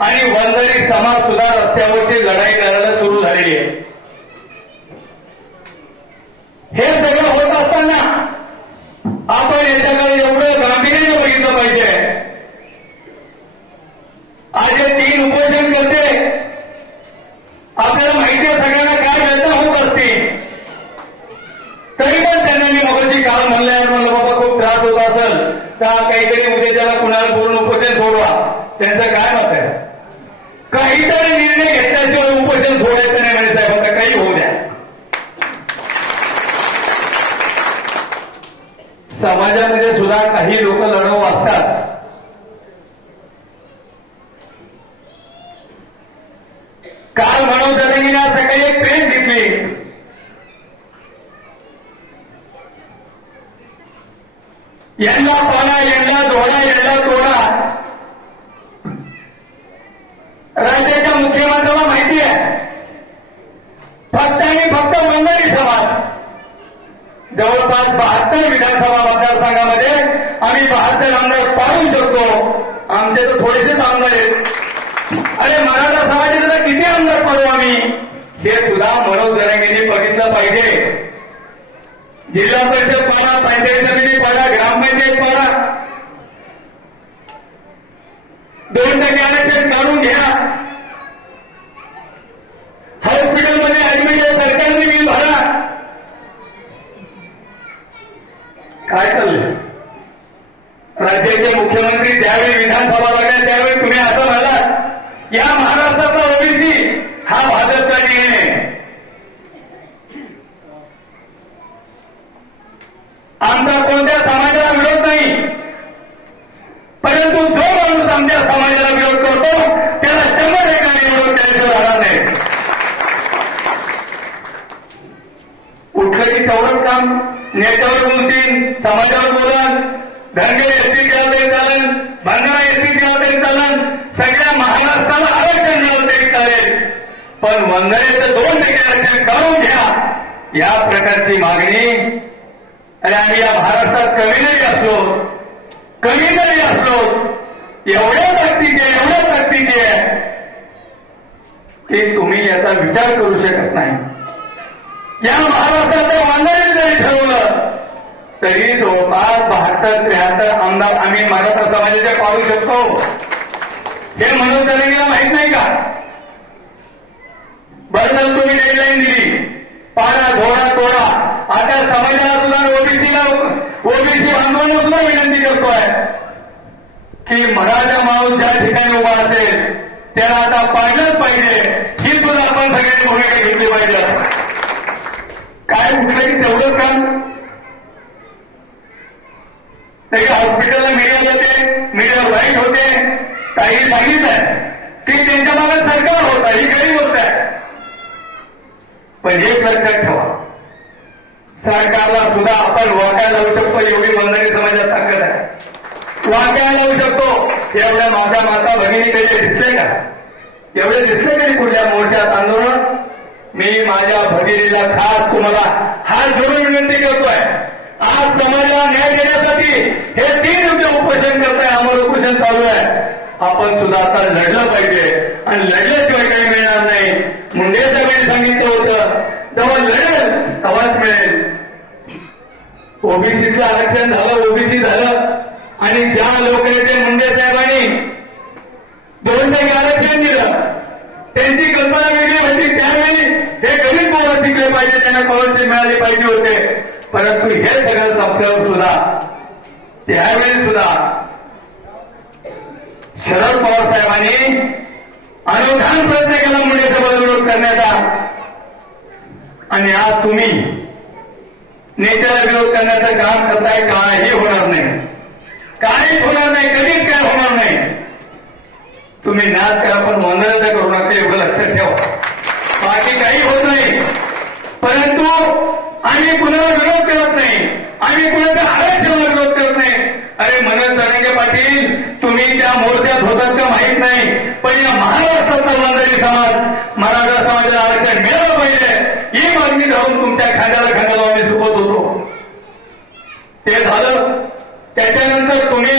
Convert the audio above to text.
आणि वंजारी समाज सुद्धा रस्त्यावरची लढाई लढायला सुरू झालेली आहे। हे सगळं होत असताना आपण याच्याकडे एवढं गांभीर्याने बघितलं पाहिजे। आज हे 3 उपोषण करते, आपल्याला माहिती आहे सगळ्यांना काय व्यथा होत असते, तरी पण त्यांना मी मगाशी काल म्हणलं बाबा खूप त्रास होत असेल तर काहीतरी उद्या त्याला कुणाला बोलून उपोषण सोडवा। त्यांचं काय मत आहे? काहीतरी निर्णय घेतल्याशिवाय उपोषण सोडायचं नाही म्हणे साहेब, आता काही होऊ द्या। समाजामध्ये सुद्धा काही लोक लढवू असतात। काल मनोज जरांगेने सकाळी एक प्रेस घेतली, यांना पाला, यांना जोडा, यांना तोडा। राज्याच्या मुख्यमंत्र्याला माहिती आहे फक्त आणि फक्त वंजारी समाज जवळपास 72 विधानसभा मतदारसंघामध्ये आम्ही 72 आमदार पाडू शकतो। आमचे तर थोडेसेच आमदार आहेत। अरे मराठा समाजाचे किती आमदार पाडू आम्ही, हे सुद्धा मनोज जरांगेंनी बघितलं पाहिजे। जिल्हा परिषद पाडा, पंचायत समिती पाडा, ग्रामपंचायत पाडा, 2% आरक्षण काढून घ्या। हॉस्पिटलमध्ये ऍडमिट आहे, सरकारने बिल भरा। काय चाललंय? राज्याचे मुख्यमंत्री ज्यावेळी विधानसभा लागल्या त्यावेळी तुम्ही असं म्हणालात या महाराष्ट्राचा ओबीसी हा भाजपचा आहे। आमचा कोणत्या समाजाला विरोध नाही, परंतु जो माणूस आमच्या समाजाला विरोध करतो त्याला 100% विरोध करायचं राहणार नाही। उठलं की तेवढंच काम, नेत्यावर बोलतील, समाजावर बोलन, धनगर एसटी केलं तरी चालेल, बंजारा एसटी केलं तरी चालेल, सगळ्या महाराष्ट्राला आरक्षण दिलं तरी चालेल, पण वंजाऱ्याचं 2% आरक्षण काढून घ्या या प्रकारची मागणी। आणि आम्ही या महाराष्ट्रात कमी जरी असलो एवढ्या ताकदीचे आहे की तुम्ही याचा विचार करू शकत नाही। या महाराष्ट्राचं वंजारी जरी ठरवलं तरी जवळपास 72-73 आमदार आम्ही मराठा समाजाचे पाडू शकतो। हे मनोज जरांगेला माहित नाही का? बरं तुम्ही डेडलाईन दिली, पाडा, झोडा, तोडा। आता समाजाला सुद्धा ओबीसी बांधवांना सुद्धा विनंती करतोय की मराठा माणूस ज्या ठिकाणी उभा असेल त्याला आता पाडलंच पाहिजे, ही सुद्धा आपण सगळ्यांनी भूमिका घेतली पाहिजे। काय उठलं की तेवढंच काम? तरी हॉस्पिटलला मीडिया होते, मीडिया वाईट होते, काही सांगितलंय की त्यांच्या मागे सरकार होत आहे, ही खरी गोष्ट आहे। पण एक लक्षात ठेवा, सरकारला सुद्धा आपण वाटायला लावू शकतो, एवढी वंजारी समाजात ताकद आहे। वाटायला लावू शकतो। एवढ्या माता भगिनी कधी दिसले का? एवढे दिसले कधी कुठल्या मोर्चात आंदोलन? मी माझ्या भगिनीला खास तुम्हाला हात जोडून विनंती करतोय, आज समाजाला न्याय देण्यासाठी हे 3 उपोषण करताय, आम्हाला उपोषण चालू आहे। आपण सुद्धा आता लढलं पाहिजे आणि लढल्याशिवाय काही मिळणार नाही। मुंडे साहेबांनी सांगितलं होतं जेव्हा लढेल तेव्हाच मिळेल। ओबीसीतलं आरक्षण झालं, ओबीसी झालं, आणि ज्या लोकनेते मुंडे साहेबांनी 2% आरक्षण दिलं त्यांची कल्पना वेगळी होती। त्यावेळी हे गरीब पोरं शिकले पाहिजे, त्यांना स्कॉलरशिप मिळाली पाहिजे होते, परंतु हे सगळं संपल्यावर सुद्धा त्यावेळी सुद्धा शरद पवार साहेबांनी अनुदान प्रयत्न केला मुंडे साहेबांना विरोध करण्याचा, आणि आज तुम्ही नेत्याला विरोध करण्याचं काम करताय। काही होणार नाही, काहीच होणार नाही, कधीच काय होणार नाही। तुम्ही नाच करा पण वंदनाचा करू नका, एवढं लक्षात ठेवा। बाकी काही होत नाही, परंतु आम्ही कुणाला विरोध करत नाही, आम्ही कुणाच्या आरक्षणाला विरोध करत नाही। अरे मनोज जरांगे पाटील, तुम्ही त्या मोर्चात होतात का माहित नाही, पण या महाराष्ट्राचा वंजारी समाज, मराठा समाजाला आरक्षण मिळालं पाहिजे ही मागणी धरून तुमच्या खांद्याला खांदा लावून सोबत होतो। ते झालं, त्याच्यानंतर तुम्ही